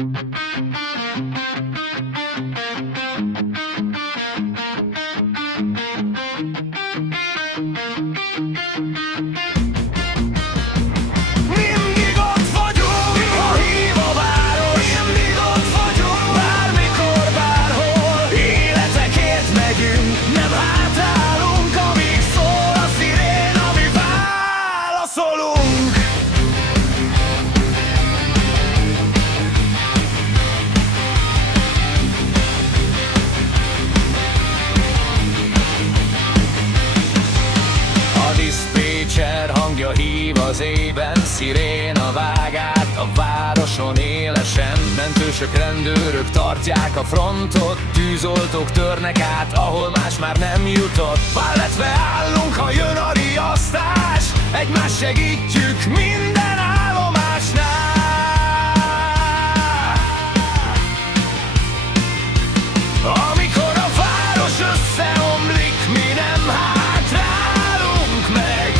Mindig ott vagyunk, ha hív a város. Mindig ott vagyunk, bármikor, bárhol. Életekért megyünk, nem hátrálunk, amíg szól a sziréna, mi válaszolunk. A diszpécser hangja hív az éjben, sziréna vág át a városon élesen. Mentősök, rendőrök tartják a frontot, tűzoltók törnek át, ahol más már nem jutott. Válvetve állunk, ha jön a riasztás, egymást segítjük minden állomásnál. Amikor a város összeomlik, mi nem hátrálunk meg.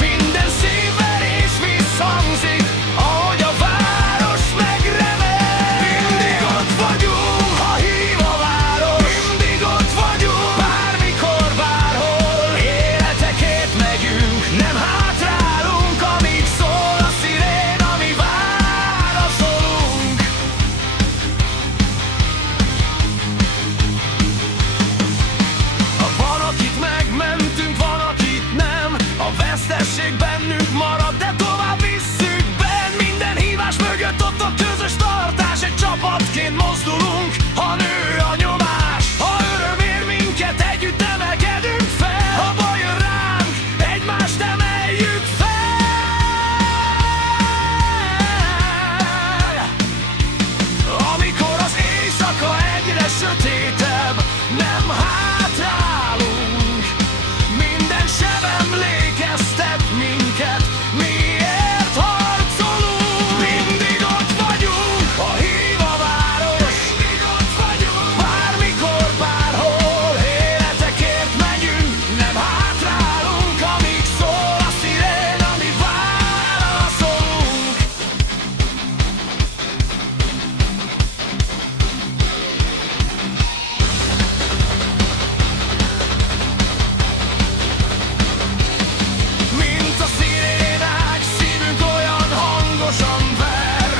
Minden szívverés visszhangzik, ahogy a város megremeg. Mindig ott vagyunk, ha hív a város. Mindig ott vagyunk, bármikor, bárhol. Életekért megyünk, nem hátrálunk, amíg szól a sziréna, mi válaszolunk. Van, akit megmentünk, van, akit nem. A vesztesség bennünk marad, de tovább visszük benn. Minden hívás mögött ott a közös tartás. Egy csapatként mozdulunk, ha nő a nyomás. Ha öröm ér minket, együtt emelkedünk fel. Ha baj jön ránk, egymást emeljük fel. Amikor az éjszaka egyre sötétebb, nem hátrálunk. Minden sem emlékeztet minket, miért harcolunk. Mindig ott vagyunk, ha hív a város. Mindig ott vagyunk, bármikor, bárhol. Életekért megyünk, nem hátrálunk, amíg szól a sziréna, mi válaszolunk. Mint a szirénák, szívünk olyan hangosan ver.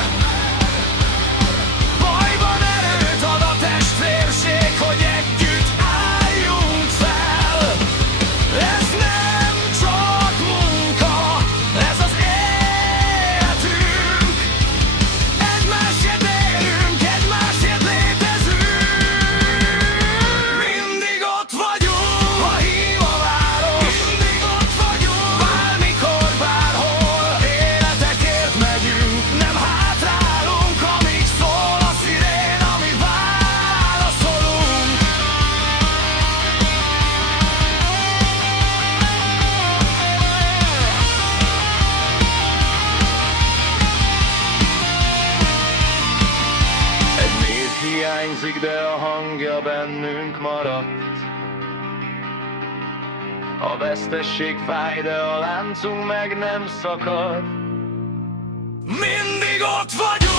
Bajban erőt ad a testvérség, hogy együtt álljunk fel. Ez nem csak munka, ez az életünk. Egymásért élünk, egymásért létezünk. Mindig ott vagyunk, ha hív a város. Mindig ott vagyunk, bármikor, bárhol. Életekért megyünk, nem hátrálunk, amíg szól a sziréna, mi válaszolunk. Egy név hiányzik, de a hangja bennünk maradt. A vesztesség fáj, de a láncunk meg nem szakad. Mindig ott vagyunk.